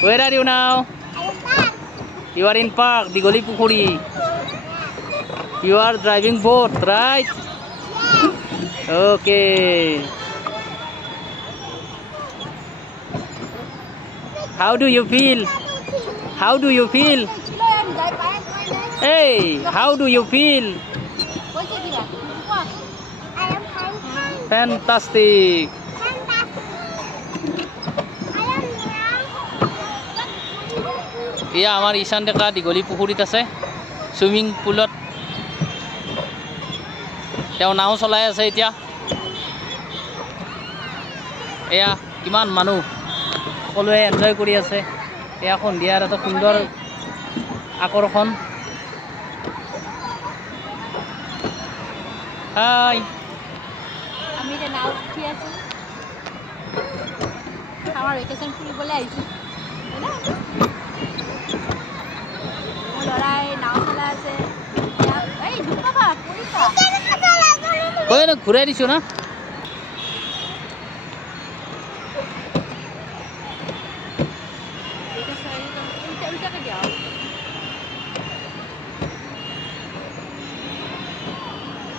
Where are you now? You are in park, Digoli Pukhuri. You are driving boat, right? Okay. How do you feel? How do you feel? Hey, how do you feel? Fantastic. Yeah, our Ishan Deka Digoli Pukhuri আছে swimming পুলত তেও নাও চলাই আছে এতিয়া এয়া কিমান মানুহ সকলোৱে এনজয় কৰি আছে এয়া সন্ধিয়াৰ এটা সুন্দৰ আকৰ্ষণ হাই আমি যে নাও উঠি আছো আমাৰ ভেকেশন ফুৰিবলৈ আহিছো না লৰাই নাও চলাই আছে এই দুপাবা পুলিকা কই না ঘুৰাই দিছো না উল্টা উল্টা কে দিও